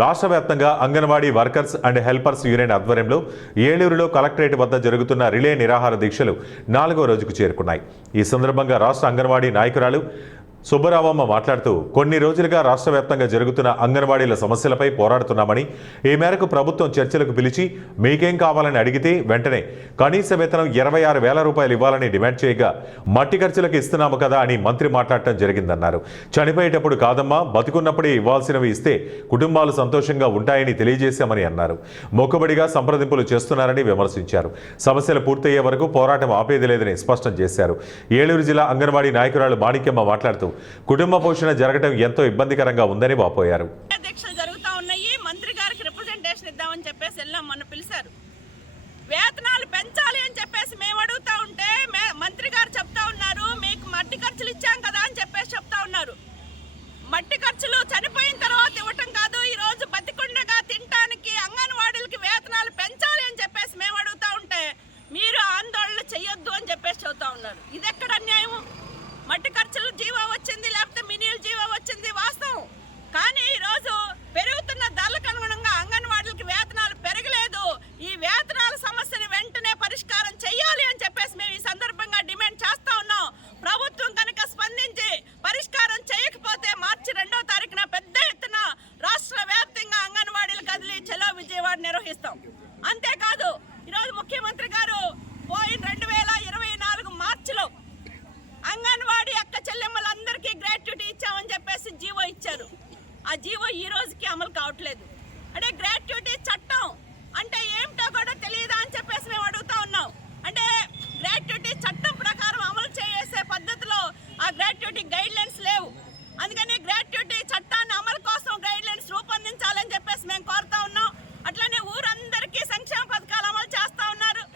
రాష్ట్ర వ్యాప్తంగా anganwadi workers and helpers union ఆధ్వర్యంలో ఏలూరులో కలెక్టరేట్ వద్ద జరుగుతున్న రిలే నిరాహార దీక్షలు 4వ రోజుకు చేరుకున్నాయి. ఈ సందర్భంగా రాష్ట్ర అంగన్వాడీ నాయకురాలు సుబ్బరావమ్మ మాట్లాడుతూ కొన్ని రోజులుగా రాష్ట్ర వ్యాప్తంగా జరుగుతున్న అంగన్వాడీల సమస్యలపై పోరాడుతున్నామని, ఈ మేరకు ప్రభుత్వం చర్చలకు పిలిచి మీకేం కావాలని అడిగితే వెంటనే కనీస వేతనం 26,000 రూపాయలు ఇవ్వాలని డిమాండ్ చేయగా మట్టి ఖర్చులకు ఇస్తున్నాము కదా అని మంత్రి మాట్లాడటం జరిగిందన్నారు. చనిపోయేటప్పుడు కాదమ్మా, బతుకున్నప్పుడే ఇవ్వాల్సినవి ఇస్తే కుటుంబాలు సంతోషంగా ఉంటాయని తెలియజేశామని అన్నారు. మొక్కుబడిగా సంప్రదింపులు చేస్తున్నారని విమర్శించారు. సమస్యలు పూర్తయ్యే వరకు పోరాటం ఆపేది లేదని స్పష్టం చేశారు. ఏలూరు జిల్లా అంగన్వాడీ నాయకురాలు మాణిక్యమ్మ మాట్లాడుతూ కుటుంబ పోషణ జరగడం ఎంతో ఇబ్బందికరంగా ఉందని వాపోయారు. దీక్షలు జరుగుతూ ఉన్నాయి. మంత్రి గారికి రిప్రజెంటేషన్ ఇద్దామని చెప్పేసి వెళ్ళాం. మొన్న పిలిచారు. వేతనాలు పెంచాలి అని చెప్పేసి మేము అడుగుతా ఉంటే మంత్రి గారు చెప్తా ఉన్నారు, మీకు మట్టి ఖర్చులు ఇచ్చాం కదా అని చెప్పేసి చెప్తా ఉన్నారు. మట్టి ఖర్చులు చనిపోయిన తర్వాత ఇవ్వటం కాదు, ఈ రోజు బతికుండగా తినడానికి అంగన్వాడీలకి వేతనాలు పెంచాలి అని చెప్పేసి మేము అడుగుతా ఉంటే మీరు ఆందోళన చెయ్యొద్దు అని చెప్పేసి చెబుతా ఉన్నారు. ఇది ఎక్కడ అన్యాయం? మట్టి ఖర్చులు జీవో వచ్చింది, లేకపోతే మినీలు జీవో వచ్చింది వాస్తవం. కానీ ఈరోజు పెరుగుతున్న ధరలకు అనుగుణంగా అంగన్వాడీలకి వేతనాలు పెరగలేదు. ఈ వేతనాల సమస్యని వెంటనే పరిష్కారం చేయాలి అని చెప్పేసి మేము ఈ సందర్భంగా డిమాండ్ చేస్తా ఉన్నాం. ప్రభుత్వం కనుక స్పందించి పరిష్కారం చేయకపోతే మార్చి 2వ తారీఖున పెద్ద ఎత్తున రాష్ట్ర వ్యాప్తంగా అంగన్వాడీలు కదిలి చలో విజయవాడ నిర్వహిస్తాం. అంతేకాదు ఈరోజు ముఖ్యమంత్రి గారు పోయిన 2024 మార్చిలో అంగన్వాడీ అక్క చెల్లెమ్మలందరికీ గ్రాట్యుటీ ఇచ్చామని చెప్పేసి జీవో ఇచ్చారు. ఆ జీవో ఈ రోజుకి అమలు కావట్లేదు. అంటే గ్రాట్యుటీ చట్టం అంటే ఏమిటో కూడా తెలియదా అని చెప్పేసి మేము అడుగుతా ఉన్నాం. అంటే గ్రాట్యుటీ చట్టం ప్రకారం అమలు చేసే పద్ధతిలో ఆ గ్రాట్యుటీ గైడ్ లైన్స్ లేవు. అందుకని గ్రాట్యుటీ చట్టాన్ని అమలు కోసం గైడ్ లైన్స్ రూపొందించాలని చెప్పేసి మేము కోరుతా ఉన్నాం. అట్లనే ఊరందరికీ సంక్షేమ పథకాలు అమలు చేస్తా ఉన్నారు.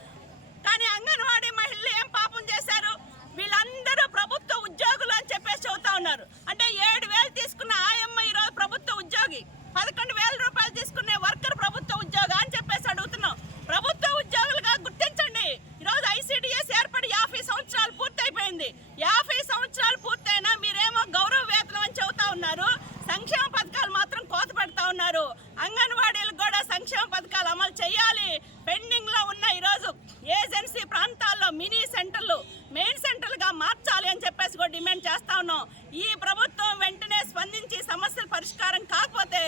కానీ అంగన్వాడీ మహిళలు ఏం పాపం చేశారు? వీళ్ళందరూ ప్రభుత్వ ఉద్యోగులు అని చెప్పేసి చెబుతా ఉన్నారు. అంటే 7,000 తీసుకున్న ఆయమ్మ ఈరోజు ప్రభుత్వ ఉద్యోగి, 11,000 రూపాయలు తీసుకునే వర్కర్ ప్రభుత్వ ఉద్యోగ అని చెప్పేసి అడుగుతున్నాం. ప్రభుత్వ ఉద్యోగులుగా గుర్తించండి. ఈరోజు ICDS ఏర్పడి 50 సంవత్సరాలు పూర్తయిపోయింది. 50 సంవత్సరాలు పూర్తయినా మీరేమో గౌరవ వేతనం అని చెబుతా ఉన్నారు. సంక్షేమ పథకాలు మాత్రం కోత పెడతా ఉన్నారు. అంగన్వాడీలకు కూడా సంక్షేమ పథకాలు అమలు చేయాలి. పెండింగ్ లో ఉన్న ఈరోజు ఏజెన్సీ ప్రాంతాల్లో మినీ సెంటర్లు మెయిన్ సెంటర్లుగా మార్చాలి అని చెప్పేసి కూడా డిమాండ్ చేస్తా ఉన్నాం. ఈ ప్రభుత్వం వెంటనే స్పందించి సమస్యల పరిష్కారం కాకపోతే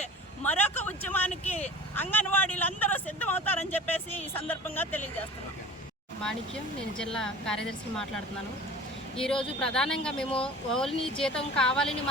మరొక ఉద్యమానికి అంగన్వాడీలందరూ సిద్ధమవుతారని చెప్పేసి ఈ సందర్భంగా తెలియజేస్తున్నాం. మాణిక్యం, నేను జిల్లా కార్యదర్శి మాట్లాడుతున్నాను. ఈరోజు ప్రధానంగా మేము ఓన్లీ జీతం కావాలని